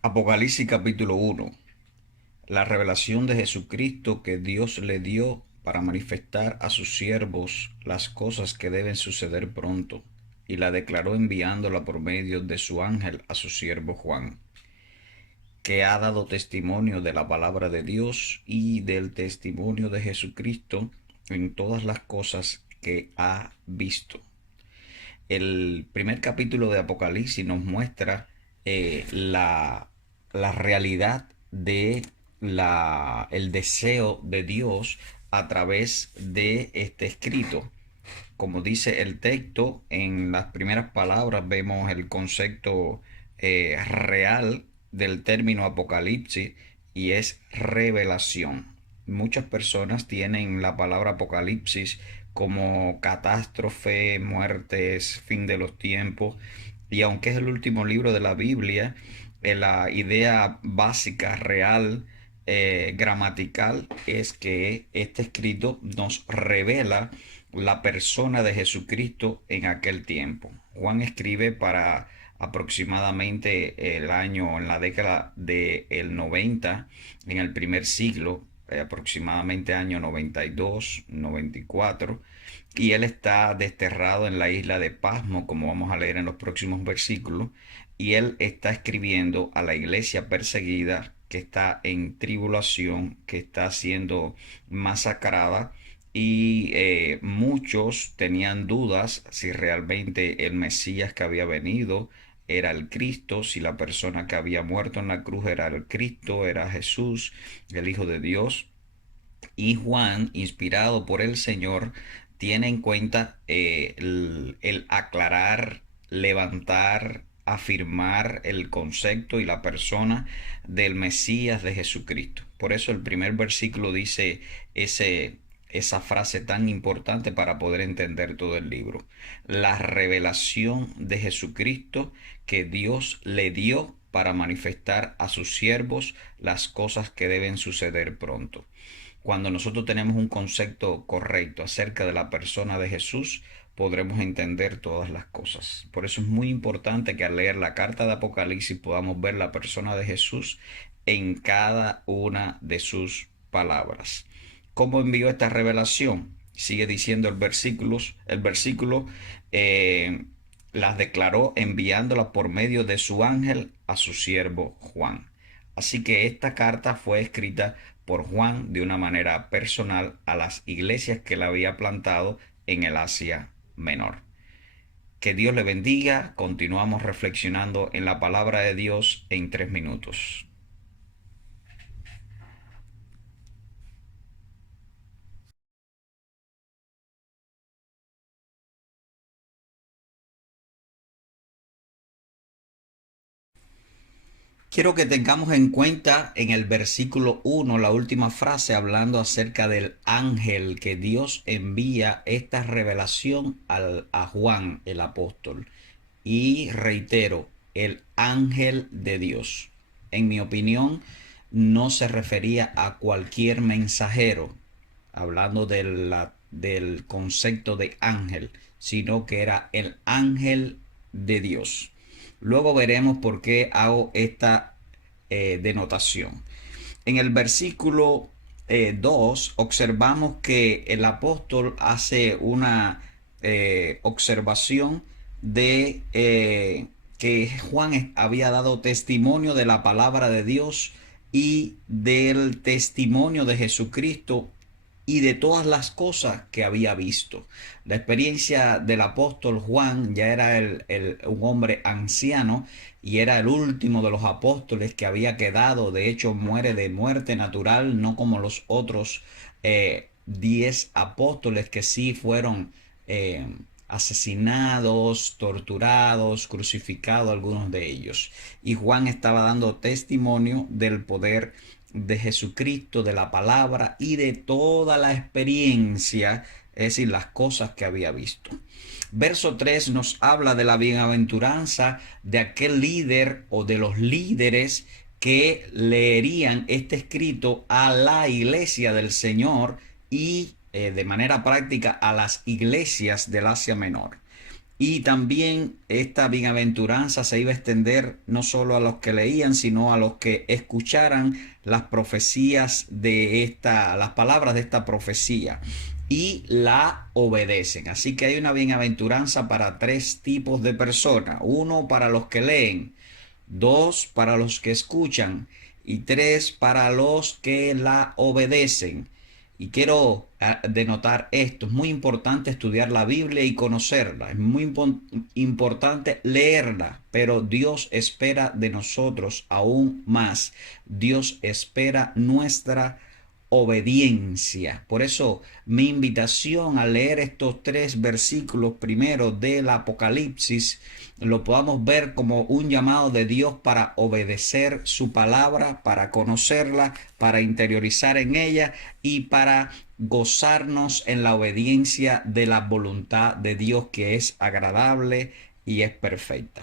Apocalipsis capítulo 1. La revelación de Jesucristo que Dios le dio para manifestar a sus siervos las cosas que deben suceder pronto, y la declaró enviándola por medio de su ángel a su siervo Juan, que ha dado testimonio de la palabra de Dios y del testimonio de Jesucristo en todas las cosas que ha visto. El primer capítulo de Apocalipsis nos muestra la realidad de el deseo de Dios a través de este escrito. Como dice el texto, en las primeras palabras vemos el concepto real del término apocalipsis, y es revelación. Muchas personas tienen la palabra apocalipsis como catástrofe, muertes, fin de los tiempos, y aunque es el último libro de la Biblia, la idea básica, real, gramatical, es que este escrito nos revela la persona de Jesucristo en aquel tiempo. Juan escribe para aproximadamente el año, en la década del 90, en el primer siglo, aproximadamente año 92, 94, y él está desterrado en la isla de Pasmo, como vamos a leer en los próximos versículos, y él está escribiendo a la iglesia perseguida que está en tribulación, que está siendo masacrada, y muchos tenían dudas si realmente el Mesías que había venido era el Cristo, si la persona que había muerto en la cruz era el Cristo, era Jesús, el Hijo de Dios. Y Juan, inspirado por el Señor, tiene en cuenta el aclarar, levantar, afirmar el concepto y la persona del Mesías de Jesucristo. Por eso el primer versículo dice esa frase tan importante para poder entender todo el libro. La revelación de Jesucristo que Dios le dio para manifestar a sus siervos las cosas que deben suceder pronto. Cuando nosotros tenemos un concepto correcto acerca de la persona de Jesús, podremos entender todas las cosas. Por eso es muy importante que al leer la carta de Apocalipsis podamos ver la persona de Jesús en cada una de sus palabras. ¿Cómo envió esta revelación? Sigue diciendo el versículo, eh, las declaró enviándolas por medio de su ángel a su siervo Juan. Así que esta carta fue escrita por Juan de una manera personal a las iglesias que él había plantado en el Asia Menor. Que Dios le bendiga. Continuamos reflexionando en la palabra de Dios en 3 minutos. Quiero que tengamos en cuenta en el versículo 1, la última frase, hablando acerca del ángel que Dios envía esta revelación a Juan el apóstol. Y reitero, el ángel de Dios. En mi opinión, no se refería a cualquier mensajero, hablando del concepto de ángel, sino que era el ángel de Dios. Luego veremos por qué hago esta denotación. En el versículo 2 observamos que el apóstol hace una observación de que Juan había dado testimonio de la palabra de Dios y del testimonio de Jesucristo y de todas las cosas que había visto. La experiencia del apóstol Juan ya era un hombre anciano y era el último de los apóstoles que había quedado. De hecho, muere de muerte natural, no como los otros 10 apóstoles que sí fueron asesinados, torturados, crucificados, algunos de ellos. Y Juan estaba dando testimonio del poder de Jesucristo, de la palabra y de toda la experiencia, es decir, las cosas que había visto. Verso 3 nos habla de la bienaventuranza de aquel líder o de los líderes que leerían este escrito a la iglesia del Señor y de manera práctica a las iglesias del Asia Menor. Y también esta bienaventuranza se iba a extender no solo a los que leían, sino a los que escucharan las profecías de las palabras de esta profecía y la obedecen. Así que hay una bienaventuranza para tres tipos de personas. Uno para los que leen, dos para los que escuchan y tres para los que la obedecen. Y quiero denotar esto, es muy importante estudiar la Biblia y conocerla, es muy importante leerla, pero Dios espera de nosotros aún más. Dios espera nuestra obediencia. Por eso mi invitación a leer estos tres versículos primeros del Apocalipsis lo podamos ver como un llamado de Dios para obedecer su palabra, para conocerla, para interiorizar en ella y para gozarnos en la obediencia de la voluntad de Dios, que es agradable y es perfecta.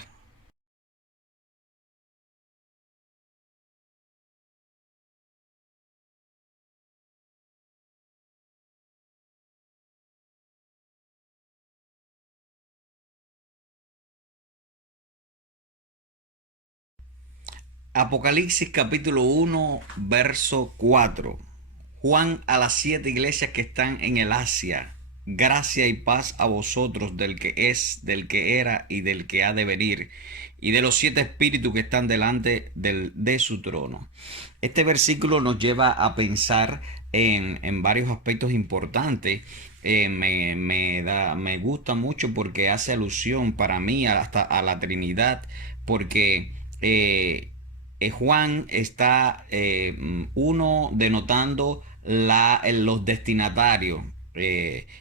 Apocalipsis capítulo 1, verso 4. Juan a las 7 iglesias que están en el Asia. Gracia y paz a vosotros del que es, del que era y del que ha de venir, y de los 7 espíritus que están delante de su trono. Este versículo nos lleva a pensar en varios aspectos importantes. Me gusta mucho porque hace alusión para mí hasta a la Trinidad, porque Juan está, uno, denotando los destinatarios.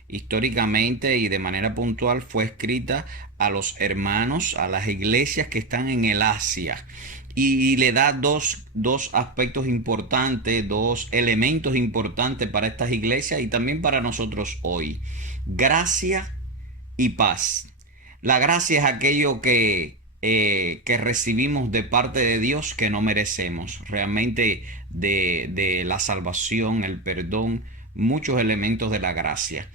Históricamente y de manera puntual fue escrita a los hermanos, a las iglesias que están en el Asia. Y le da dos aspectos importantes, dos elementos importantes para estas iglesias y también para nosotros hoy. Gracia y paz. La gracia es aquello que recibimos de parte de Dios que no merecemos. Realmente de la salvación, el perdón, muchos elementos de la gracia.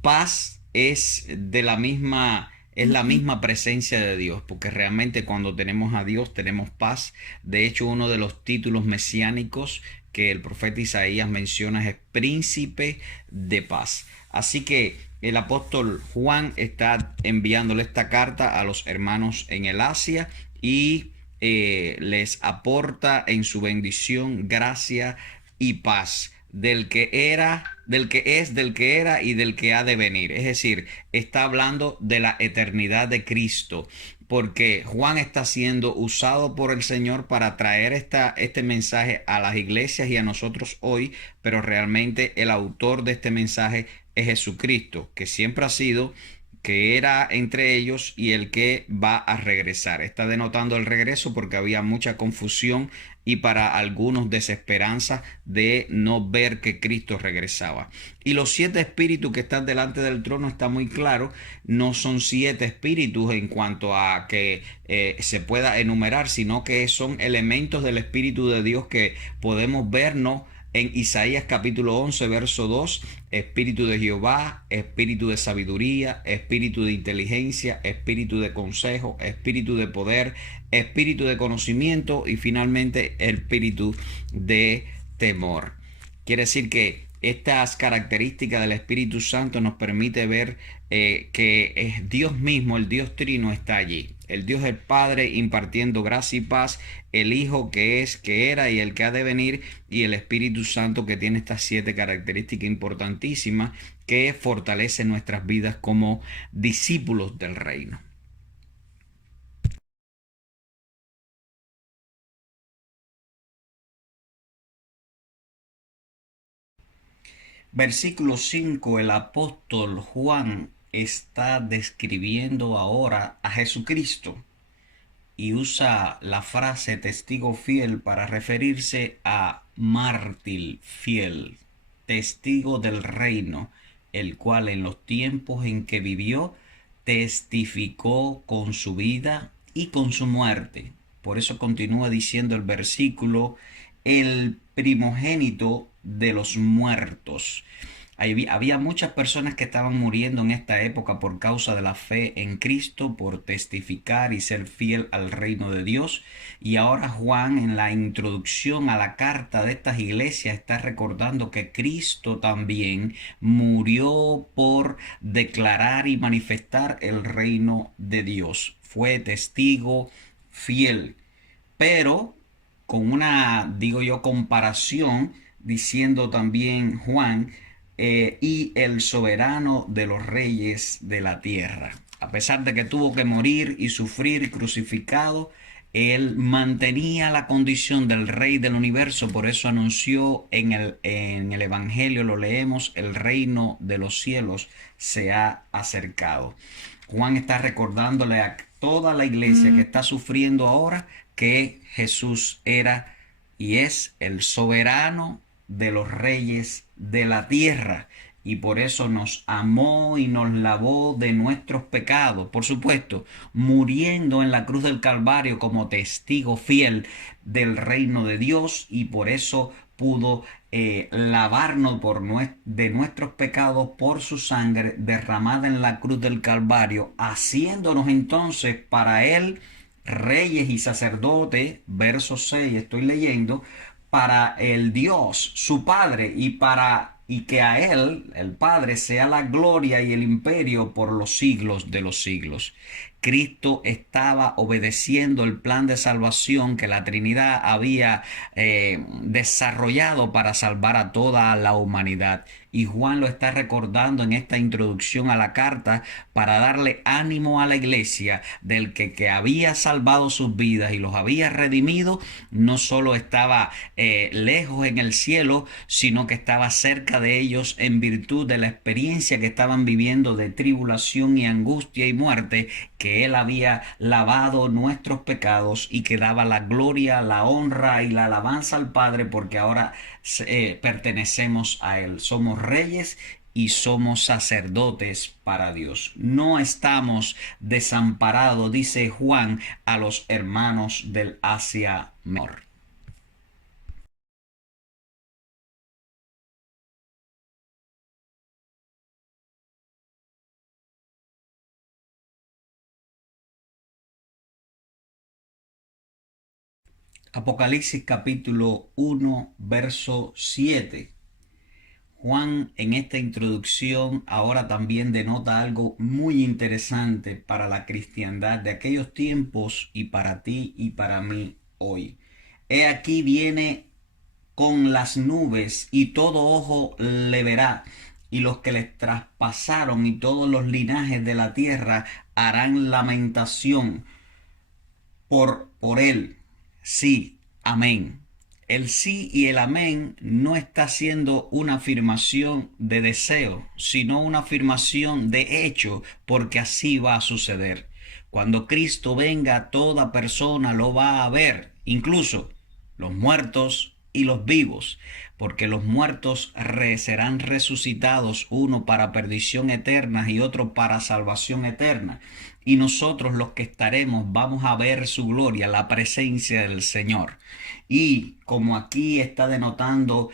Paz es la misma presencia de Dios, porque realmente cuando tenemos a Dios tenemos paz. De hecho, uno de los títulos mesiánicos que el profeta Isaías menciona es príncipe de paz. Así que el apóstol Juan está enviándole esta carta a los hermanos en el Asia y les aporta en su bendición gracia y paz del que era, del que es, del que era y del que ha de venir. Es decir, está hablando de la eternidad de Cristo, porque Juan está siendo usado por el Señor para traer este mensaje a las iglesias y a nosotros hoy, pero realmente el autor de este mensaje es Jesucristo, que siempre ha sido, que era entre ellos y el que va a regresar. Está denotando el regreso porque había mucha confusión y para algunos desesperanza de no ver que Cristo regresaba. Y los 7 espíritus que están delante del trono está muy claro, no son 7 espíritus en cuanto a que se pueda enumerar, sino que son elementos del Espíritu de Dios que podemos vernos en Isaías capítulo 11, verso 2, espíritu de Jehová, espíritu de sabiduría, espíritu de inteligencia, espíritu de consejo, espíritu de poder, espíritu de conocimiento y finalmente espíritu de temor. Quiere decir que estas características del Espíritu Santo nos permite ver que es Dios mismo, el Dios Trino está allí. El Dios el Padre impartiendo gracia y paz, el Hijo que es, que era y el que ha de venir, y el Espíritu Santo que tiene estas 7 características importantísimas que fortalecen nuestras vidas como discípulos del reino. Versículo 5, el apóstol Juan está describiendo ahora a Jesucristo y usa la frase testigo fiel para referirse a mártir fiel, testigo del reino, el cual en los tiempos en que vivió testificó con su vida y con su muerte. Por eso continúa diciendo el versículo, el primogénito de los muertos. Había muchas personas que estaban muriendo en esta época por causa de la fe en Cristo, por testificar y ser fiel al reino de Dios. Y ahora Juan, en la introducción a la carta de estas iglesias, está recordando que Cristo también murió por declarar y manifestar el reino de Dios. Fue testigo fiel, pero con una, digo yo, comparación, diciendo también Juan, y el soberano de los reyes de la tierra. A pesar de que tuvo que morir y sufrir crucificado, él mantenía la condición del rey del universo. Por eso anunció en el Evangelio, lo leemos, el reino de los cielos se ha acercado. Juan está recordándole a toda la iglesia que está sufriendo ahora que Jesús era y es el soberano de los reyes de la tierra, y por eso nos amó y nos lavó de nuestros pecados, por supuesto, muriendo en la cruz del Calvario como testigo fiel del reino de Dios, y por eso pudo lavarnos de nuestros pecados por su sangre derramada en la cruz del Calvario, haciéndonos entonces para él reyes y sacerdotes. Verso 6 estoy leyendo, para el Dios, su Padre, y que a él, el Padre, sea la gloria y el imperio por los siglos de los siglos. Cristo estaba obedeciendo el plan de salvación que la Trinidad había desarrollado para salvar a toda la humanidad. Y Juan lo está recordando en esta introducción a la carta para darle ánimo a la iglesia del que había salvado sus vidas y los había redimido. No solo estaba lejos en el cielo, sino que estaba cerca de ellos en virtud de la experiencia que estaban viviendo de tribulación y angustia y muerte, que él había lavado nuestros pecados y que daba la gloria, la honra y la alabanza al Padre, porque ahora pertenecemos a él. Somos reyes y somos sacerdotes para Dios. No estamos desamparados, dice Juan a los hermanos del Asia Menor. Apocalipsis capítulo 1, verso 7. Juan en esta introducción ahora también denota algo muy interesante para la cristiandad de aquellos tiempos y para ti y para mí hoy. He aquí viene con las nubes y todo ojo le verá, y los que les traspasaron y todos los linajes de la tierra harán lamentación por él. Sí, amén. El sí y el amén no está siendo una afirmación de deseo, sino una afirmación de hecho, porque así va a suceder. Cuando Cristo venga, toda persona lo va a ver, incluso los muertos y los vivos, porque los muertos serán resucitados, uno para perdición eterna y otro para salvación eterna. Y nosotros los que estaremos vamos a ver su gloria, la presencia del Señor. Y como aquí está denotando,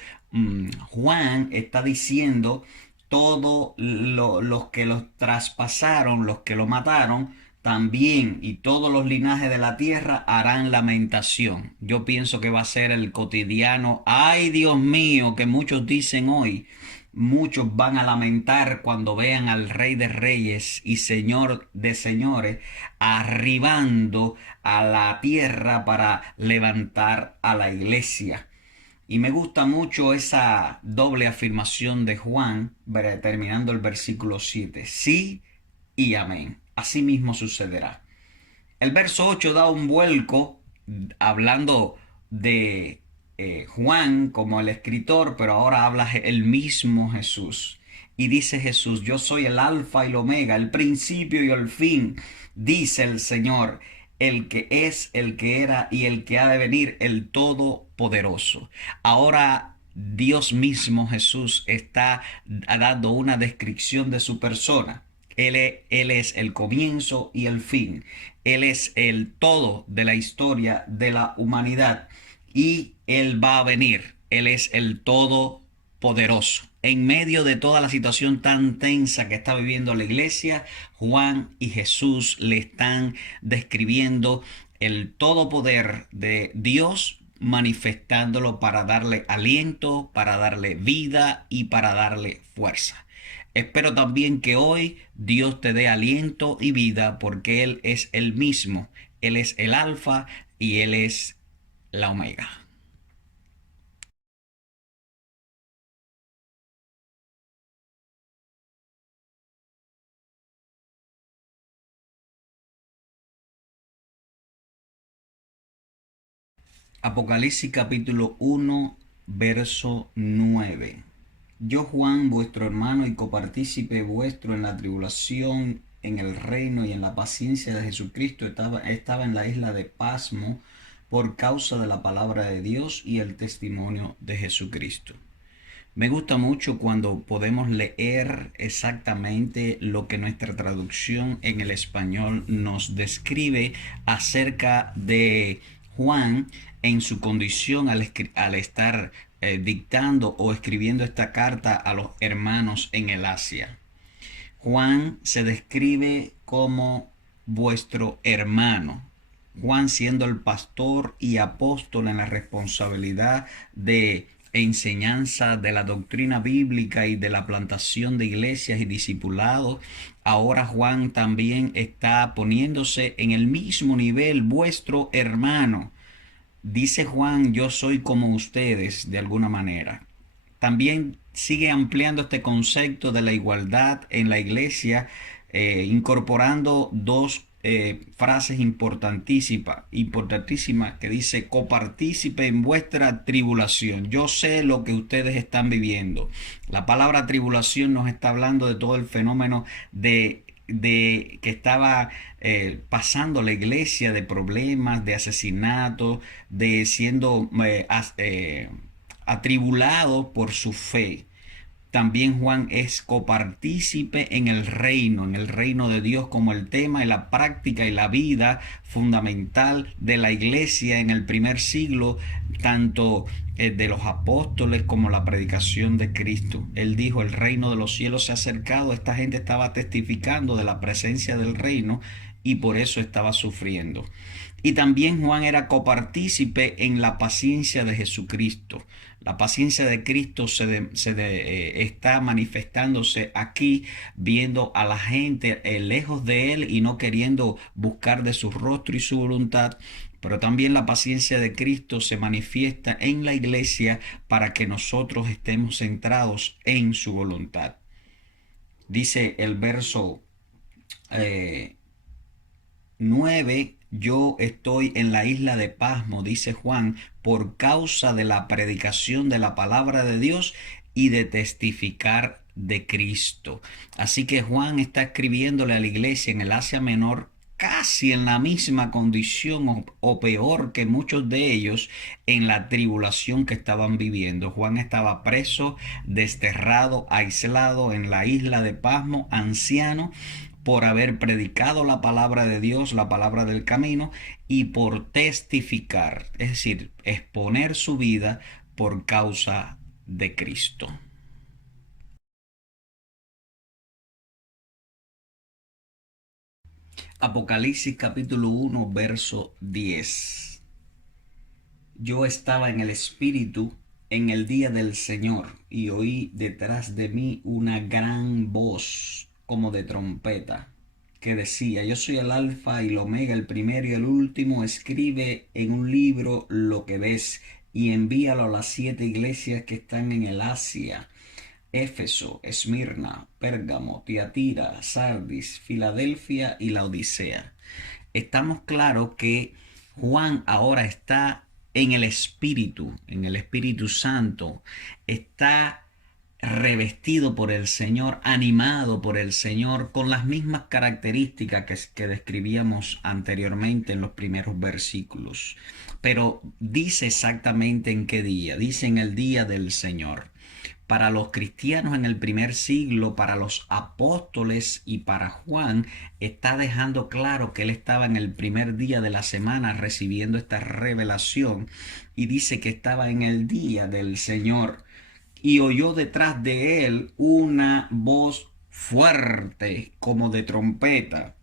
Juan está diciendo, todos los que los traspasaron, los que lo mataron, también, y todos los linajes de la tierra harán lamentación. Yo pienso que va a ser el cotidiano, ay Dios mío, que muchos dicen hoy. Muchos van a lamentar cuando vean al Rey de Reyes y Señor de Señores arribando a la tierra para levantar a la iglesia. Y me gusta mucho esa doble afirmación de Juan, terminando el versículo 7. Sí y amén. Así mismo sucederá. El verso 8 da un vuelco hablando de Juan como el escritor, pero ahora habla el mismo Jesús. Y dice Jesús, yo soy el alfa y el omega, el principio y el fin, dice el Señor, el que es, el que era y el que ha de venir, el Todopoderoso. Ahora Dios mismo, Jesús, está dando una descripción de su persona. Él es el comienzo y el fin. Él es el todo de la historia de la humanidad y Él va a venir. Él es el todopoderoso. en medio de toda la situación tan tensa que está viviendo la iglesia, Juan y Jesús le están describiendo el todo poder de Dios, manifestándolo para darle aliento, para darle vida y para darle fuerza. Espero también que hoy Dios te dé aliento y vida porque Él es el mismo. Él es el alfa y Él es la omega. Apocalipsis capítulo 1, verso 9. Yo, Juan, vuestro hermano y copartícipe vuestro en la tribulación, en el reino y en la paciencia de Jesucristo, estaba en la isla de Pasmo por causa de la palabra de Dios y el testimonio de Jesucristo. Me gusta mucho cuando podemos leer exactamente lo que nuestra traducción en el español nos describe acerca de Juan en su condición al estar dictando o escribiendo esta carta a los hermanos en el Asia. Juan se describe como vuestro hermano. Juan siendo el pastor y apóstol en la responsabilidad de enseñanza de la doctrina bíblica y de la plantación de iglesias y discipulados. Ahora Juan también está poniéndose en el mismo nivel, vuestro hermano. Dice Juan, yo soy como ustedes de alguna manera. También sigue ampliando este concepto de la igualdad en la iglesia, incorporando dos frases importantísimas que dice, copartícipe en vuestra tribulación. Yo sé lo que ustedes están viviendo. La palabra tribulación nos está hablando de todo el fenómeno de que estaba pasando la iglesia, de problemas, de asesinatos, de siendo atribulado por su fe. También Juan es copartícipe en el reino de Dios como el tema y la práctica y la vida fundamental de la iglesia en el primer siglo, tanto de los apóstoles como la predicación de Cristo. Él dijo, el reino de los cielos se ha acercado. Esta gente estaba testificando de la presencia del reino y por eso estaba sufriendo. Y también Juan era copartícipe en la paciencia de Jesucristo. La paciencia de Cristo está manifestándose aquí, viendo a la gente lejos de Él y no queriendo buscar de su rostro y su voluntad. Pero también la paciencia de Cristo se manifiesta en la iglesia para que nosotros estemos centrados en su voluntad. Dice el verso 9, yo estoy en la isla de Pasmo, dice Juan, por causa de la predicación de la palabra de Dios y de testificar de Cristo. Así que Juan está escribiéndole a la iglesia en el Asia Menor casi en la misma condición o peor que muchos de ellos en la tribulación que estaban viviendo. Juan estaba preso, desterrado, aislado en la isla de Pasmo, anciano, por haber predicado la palabra de Dios, la palabra del camino, y por testificar, es decir, exponer su vida por causa de Cristo. Apocalipsis capítulo 1, verso 10. Yo estaba en el Espíritu en el día del Señor y oí detrás de mí una gran voz como de trompeta que decía, yo soy el alfa y el omega, el primero y el último, escribe en un libro lo que ves y envíalo a las 7 iglesias que están en el Asia: Éfeso, Esmirna, Pérgamo, Tiatira, Sardis, Filadelfia y la Odisea. Estamos claros que Juan ahora está en el Espíritu Santo, está revestido por el Señor, animado por el Señor, con las mismas características que describíamos anteriormente en los primeros versículos. Pero dice exactamente en qué día, dice en el día del Señor. Para los cristianos en el primer siglo, para los apóstoles y para Juan, está dejando claro que él estaba en el primer día de la semana recibiendo esta revelación y dice que estaba en el día del Señor. y oyó detrás de él una voz fuerte como de trompeta.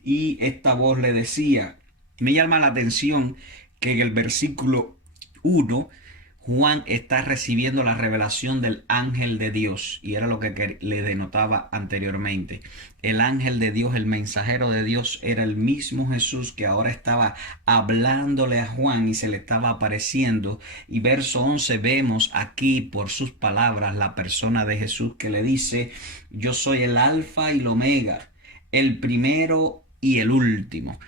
Y esta voz le decía, me llama la atención que en el versículo 1 Juan está recibiendo la revelación del ángel de Dios, y era lo que le denotaba anteriormente. El ángel de Dios, el mensajero de Dios, era el mismo Jesús que ahora estaba hablándole a Juan y se le estaba apareciendo. Y verso 11 vemos aquí por sus palabras la persona de Jesús que le dice, yo soy el alfa y el omega, el primero y el último.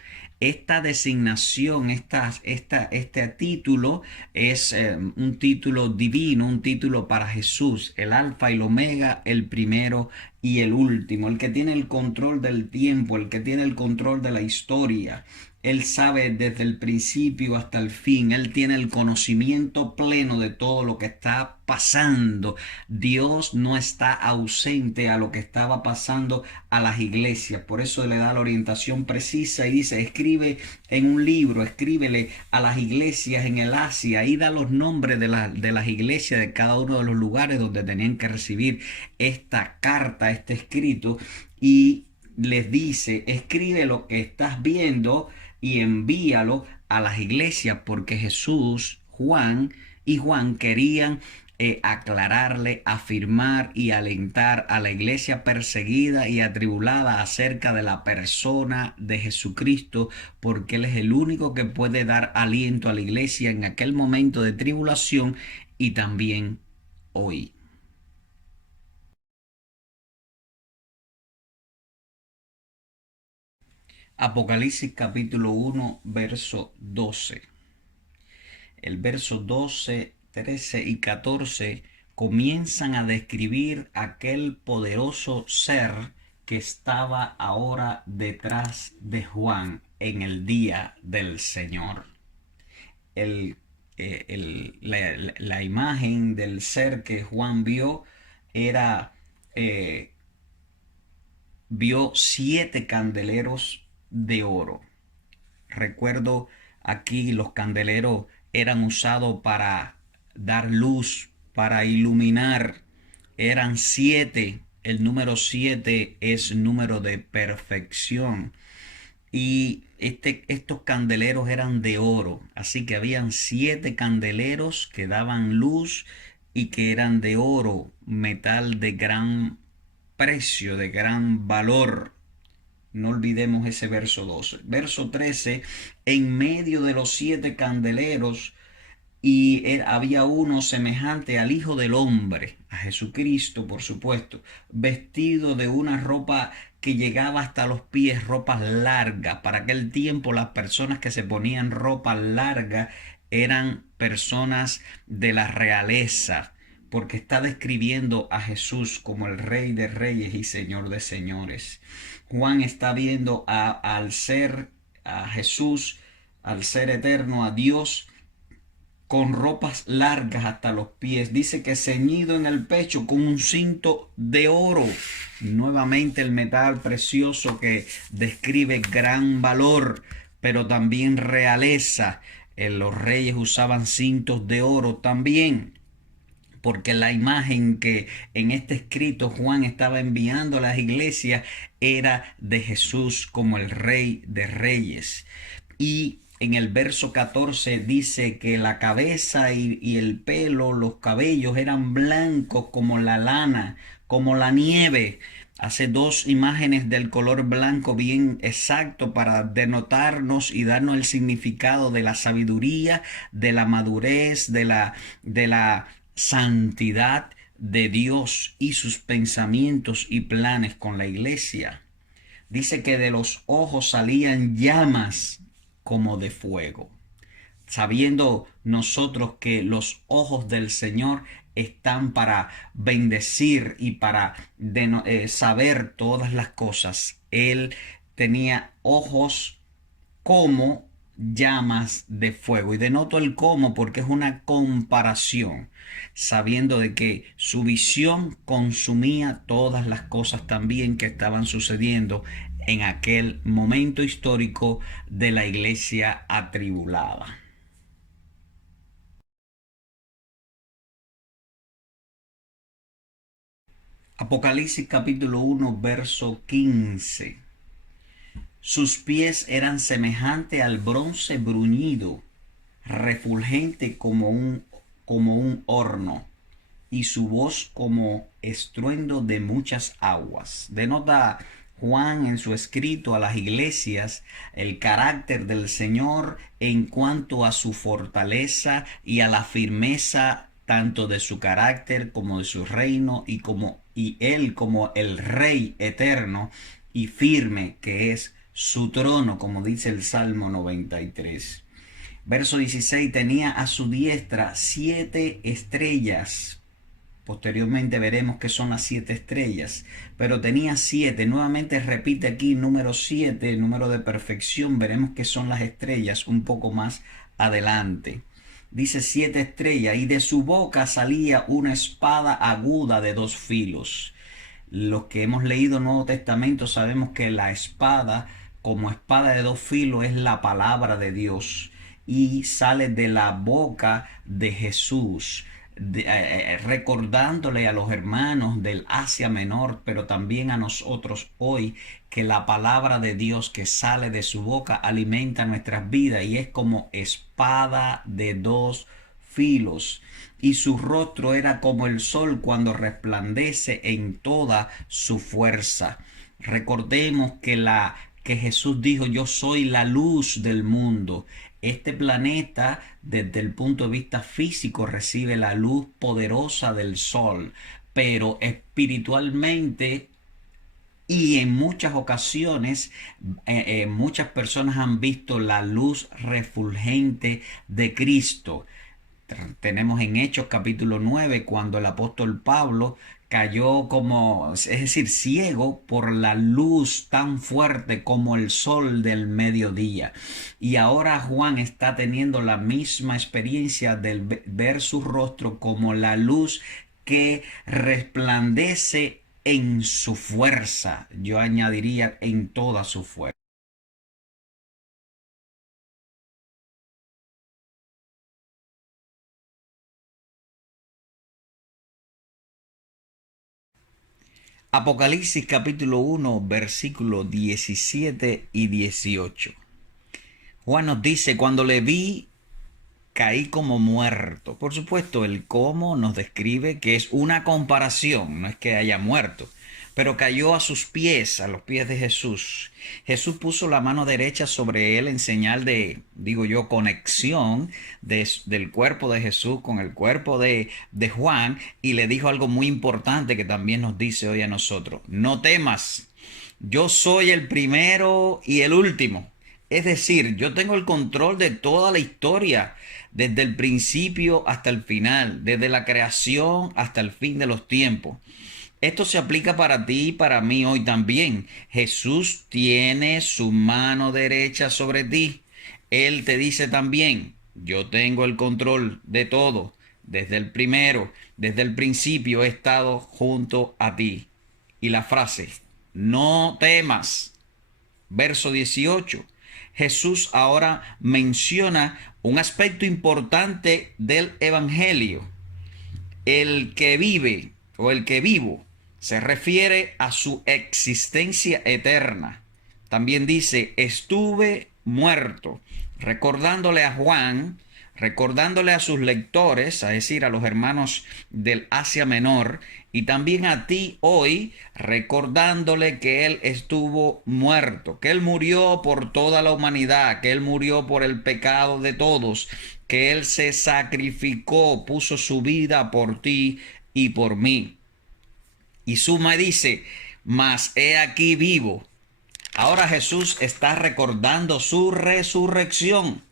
Esta designación, este título es un título divino, un título para Jesús, el alfa y el omega, el primero y el último, el que tiene el control del tiempo, el que tiene el control de la historia. Él sabe desde el principio hasta el fin. Él tiene el conocimiento pleno de todo lo que está pasando. Dios no está ausente a lo que estaba pasando a las iglesias. Por eso le da la orientación precisa y dice, escribe en un libro, escríbele a las iglesias en el Asia y da los nombres de las iglesias de cada uno de los lugares donde tenían que recibir esta carta, este escrito, y les dice, escribe lo que estás viendo y envíalo a las iglesias, porque Jesús, Juan y Juan querían aclararle, afirmar y alentar a la iglesia perseguida y atribulada acerca de la persona de Jesucristo, porque Él es el único que puede dar aliento a la iglesia en aquel momento de tribulación y también hoy. Apocalipsis capítulo 1, verso 12. El verso 12, 13 y 14 comienzan a describir aquel poderoso ser que estaba ahora detrás de Juan en el día del Señor. El, la imagen del ser que Juan vio era, vio 7 candeleros de oro. Recuerdo aquí los candeleros eran usados para dar luz, para iluminar. Eran 7. El número 7 es número de perfección. Y estos candeleros eran de oro. Así que habían 7 candeleros que daban luz y que eran de oro, metal de gran precio, de gran valor. No olvidemos ese verso 12. Verso 13, en medio de los 7 candeleros, y había uno semejante al Hijo del Hombre, a Jesucristo, por supuesto, vestido de una ropa que llegaba hasta los pies, ropas largas. Para aquel tiempo, las personas que se ponían ropa larga eran personas de la realeza, porque está describiendo a Jesús como el Rey de Reyes y Señor de Señores. Juan está viendo al ser, a Jesús, al ser eterno, a Dios, con ropas largas hasta los pies. Dice que ceñido en el pecho con un cinto de oro. Nuevamente el metal precioso que describe gran valor, pero también realeza. Los reyes usaban cintos de oro también, porque la imagen que en este escrito Juan estaba enviando a las iglesias era de Jesús como el Rey de Reyes. Y en el verso 14 dice que la cabeza y el pelo, los cabellos eran blancos como la lana, como la nieve. Hace 2 imágenes del color blanco bien exacto para denotarnos y darnos el significado de la sabiduría, de la madurez, de la santidad de Dios y sus pensamientos y planes con la iglesia. Dice que de los ojos salían llamas como de fuego, sabiendo nosotros que los ojos del Señor están para bendecir y para saber todas las cosas. Él tenía ojos como llamas de fuego. Y denoto el cómo porque es una comparación, sabiendo de que su visión consumía todas las cosas también que estaban sucediendo en aquel momento histórico de la iglesia atribulada. Apocalipsis capítulo 1, verso 15. Sus pies eran semejantes al bronce bruñido, refulgente como un horno, y su voz como estruendo de muchas aguas. Denota Juan en su escrito a las iglesias el carácter del Señor en cuanto a su fortaleza y a la firmeza tanto de su carácter como de su reino y él como el rey eterno y firme que es su trono, como dice el Salmo 93. Verso 16, tenía a su diestra 7 estrellas. Posteriormente veremos que son las 7 estrellas, pero tenía 7. Nuevamente repite aquí número 7, número de perfección. Veremos que son las estrellas un poco más adelante. Dice 7 estrellas, y de su boca salía una espada aguda de 2 filos. Los que hemos leído el Nuevo Testamento sabemos que la espada, como espada de 2 filos, es la palabra de Dios y sale de la boca de Jesús, recordándole a los hermanos del Asia Menor, pero también a nosotros hoy, que la palabra de Dios que sale de su boca alimenta nuestras vidas y es como espada de 2 filos. Y su rostro era como el sol cuando resplandece en toda su fuerza. Recordemos que Jesús dijo: yo soy la luz del mundo. Este planeta, desde el punto de vista físico, recibe la luz poderosa del sol, pero espiritualmente y en muchas ocasiones muchas personas han visto la luz refulgente de Cristo. Tenemos en Hechos capítulo 9 cuando el apóstol Pablo cayó como, es decir, ciego por la luz tan fuerte como el sol del mediodía. Y ahora Juan está teniendo la misma experiencia de ver su rostro como la luz que resplandece en su fuerza. Yo añadiría en toda su fuerza. Apocalipsis capítulo 1, versículos 17 y 18. Juan nos dice: cuando le vi, caí como muerto. Por supuesto, el cómo nos describe que es una comparación, no es que haya muerto, pero cayó a sus pies, a los pies de Jesús. Jesús puso la mano derecha sobre él en señal de, digo yo, conexión del cuerpo de Jesús con el cuerpo de Juan, y le dijo algo muy importante que también nos dice hoy a nosotros: no temas, yo soy el primero y el último. Es decir, yo tengo el control de toda la historia, desde el principio hasta el final, desde la creación hasta el fin de los tiempos. Esto se aplica para ti y para mí hoy también. Jesús tiene su mano derecha sobre ti. Él te dice también: yo tengo el control de todo. Desde el primero, desde el principio he estado junto a ti. Y la frase: no temas. Verso 18. Jesús ahora menciona un aspecto importante del Evangelio. El que vive o el que vivo se refiere a su existencia eterna. También dice: estuve muerto, recordándole a Juan, recordándole a sus lectores, es decir, a los hermanos del Asia Menor, y también a ti hoy, recordándole que Él estuvo muerto, que Él murió por toda la humanidad, que Él murió por el pecado de todos, que Él se sacrificó, puso su vida por ti y por mí. Y suma y dice: mas he aquí vivo. Ahora Jesús está recordando su resurrección,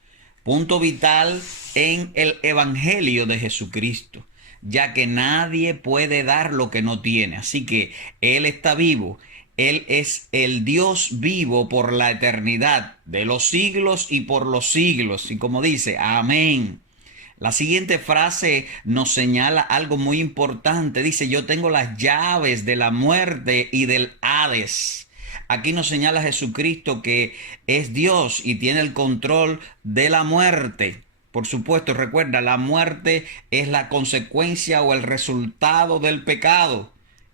punto vital en el Evangelio de Jesucristo, ya que nadie puede dar lo que no tiene. Así que Él está vivo. Él es el Dios vivo por la eternidad, de los siglos y por los siglos. Y como dice, amén. La siguiente frase nos señala algo muy importante. Dice: yo tengo las llaves de la muerte y del Hades. Aquí nos señala Jesucristo que es Dios y tiene el control de la muerte. Por supuesto, recuerda, la muerte es la consecuencia o el resultado del pecado.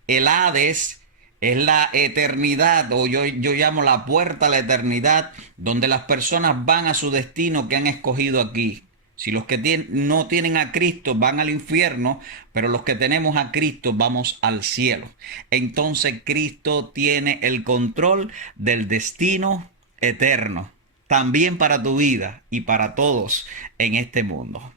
El Hades es la eternidad, o yo llamo la puerta a la eternidad, donde las personas van a su destino que han escogido aquí. Si los que no tienen a Cristo van al infierno, pero los que tenemos a Cristo vamos al cielo. Entonces Cristo tiene el control del destino eterno, también para tu vida y para todos en este mundo.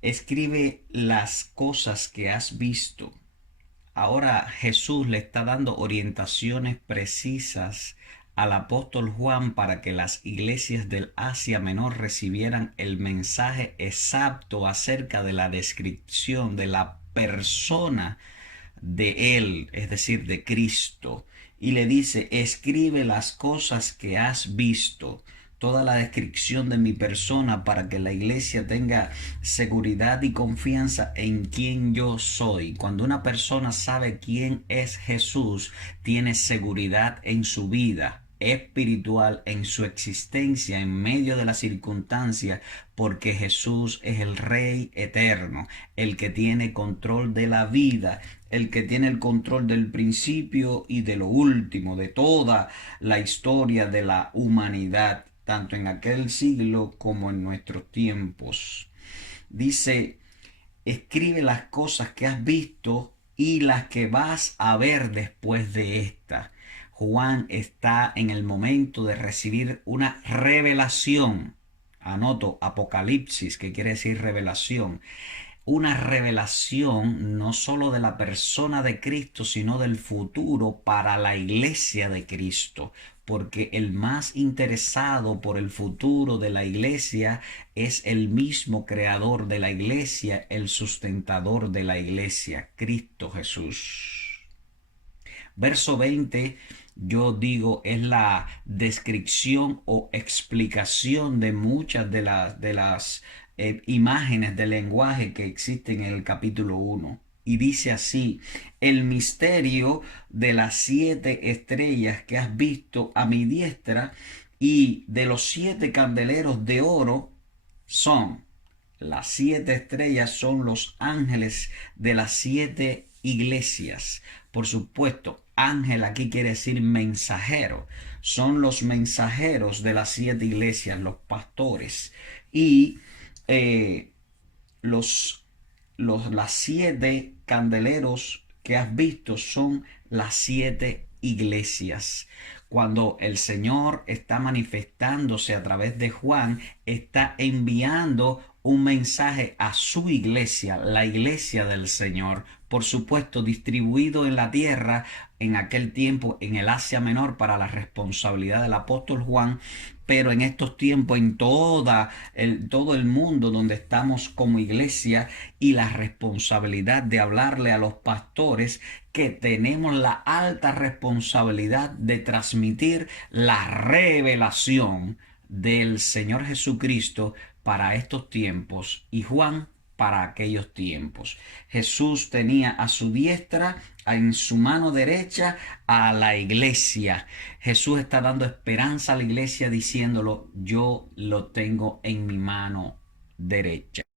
Escribe las cosas que has visto. Ahora Jesús le está dando orientaciones precisas al apóstol Juan para que las iglesias del Asia Menor recibieran el mensaje exacto acerca de la descripción de la persona de él, es decir, de Cristo. Y le dice, escribe las cosas que has visto, toda la descripción de mi persona para que la iglesia tenga seguridad y confianza en quién yo soy. Cuando una persona sabe quién es Jesús, tiene seguridad en su vida espiritual, en su existencia en medio de las circunstancias, porque Jesús es el Rey eterno, el que tiene control de la vida, el que tiene el control del principio y de lo último, de toda la historia de la humanidad, tanto en aquel siglo como en nuestros tiempos. Dice, escribe las cosas que has visto y las que vas a ver después de esta. Juan está en el momento de recibir una revelación. Anoto Apocalipsis, que quiere decir revelación. Una revelación no solo de la persona de Cristo, sino del futuro para la iglesia de Cristo. Porque el más interesado por el futuro de la iglesia es el mismo creador de la iglesia, el sustentador de la iglesia, Cristo Jesús. Verso 20, yo digo, es la descripción o explicación de muchas de las imágenes del lenguaje que existen en el capítulo 1. Y dice así, el misterio de las 7 estrellas que has visto a mi diestra y de los 7 candeleros de oro son, las 7 estrellas son los ángeles de las 7 iglesias. Por supuesto, ángel aquí quiere decir mensajero. Son los mensajeros de las 7 iglesias, los pastores. Y eh, los, las 7 candeleros que has visto son las 7 iglesias. Cuando el Señor está manifestándose a través de Juan, está enviando un mensaje a su iglesia, la iglesia del Señor, por supuesto distribuido en la tierra en aquel tiempo en el Asia Menor para la responsabilidad del apóstol Juan, pero en estos tiempos en todo el mundo donde estamos como iglesia y la responsabilidad de hablarle a los pastores, que tenemos la alta responsabilidad de transmitir la revelación del Señor Jesucristo para estos tiempos y Juan para aquellos tiempos. Jesús tenía a su diestra, en su mano derecha, a la iglesia. Jesús está dando esperanza a la iglesia diciéndolo, yo lo tengo en mi mano derecha.